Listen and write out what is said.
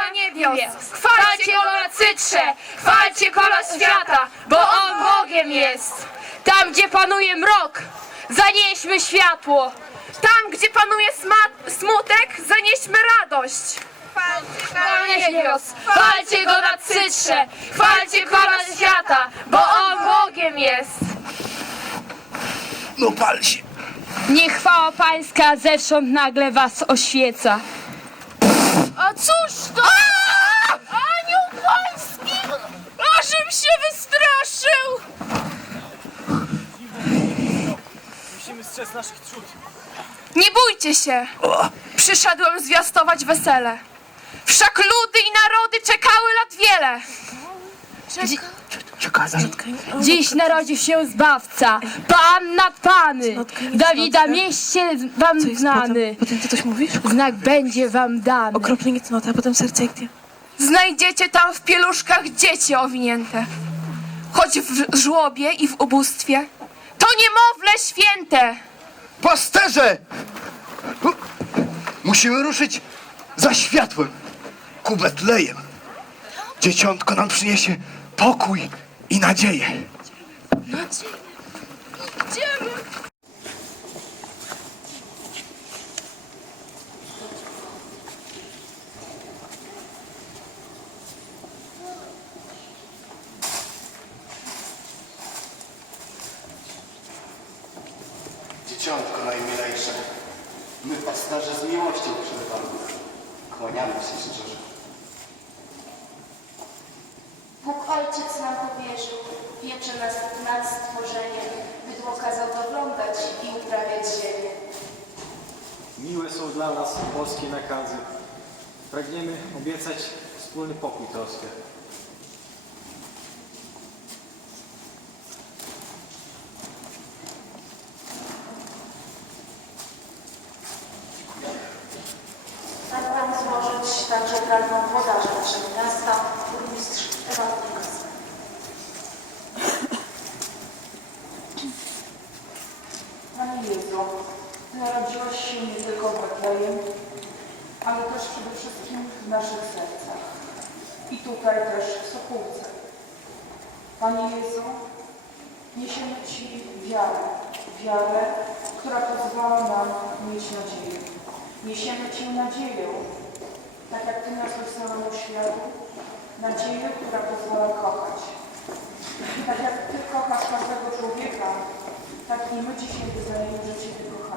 na niebios, chwalcie go na cytrze, chwalcie kola świata, bo on Bogiem jest. Tam, gdzie panuje mrok, zanieśmy światło. Tam, gdzie panuje smutek, zanieśmy radość. Chwalcie niebios, chwalcie go na cytrze, chwalcie kola świata, bo on Bogiem jest. No pal się. Niech chwała pańska zewsząd nagle was oświeca. Strzec naszych trzód. Nie bójcie się! Przyszedłem zwiastować wesele. Wszak ludy i narody czekały lat wiele. Czekaj, Dziś narodził się Zbawca, Pan nad Pany, Dawida mieście wam znany. Potem ty coś mówisz? Znak będzie wam dany. Okropnie cnota, a potem serce jak. Znajdziecie tam w pieluszkach dzieci owinięte. Choć w żłobie i w ubóstwie. To niemowlę święte. Pasterze! Musimy ruszyć za światłem ku Betlejem. Dzieciątko nam przyniesie pokój i nadzieję. Dzieciątko najmilejsze, my pasterze z miłością przed Wami kłaniamy się szczerze. Bóg Ojciec nam powierzył, piecze nas nad stworzeniem, bydło kazał doglądać i uprawiać ziemię. Miłe są dla nas boskie nakazy. Pragniemy obiecać wspólny pokój troskę. Złożyć także pragną włodarza naszego miasta, burmistrz Ewald Lukas. Panie Jezu, narodziłeś się nie tylko w Betlejem, ale też przede wszystkim w naszych sercach. I tutaj też w Sokółce. Panie Jezu, niesiemy Ci wiarę, wiarę, która pozwala nam mieć nadzieję. Niesiemy Ci nadzieję, tak jak Ty niosłeś całemu światu, nadzieję, która pozwala kochać. Tak jak Ty kochasz każdego człowieka, tak i my dzisiaj wyznajemy, że Ciebie kochamy.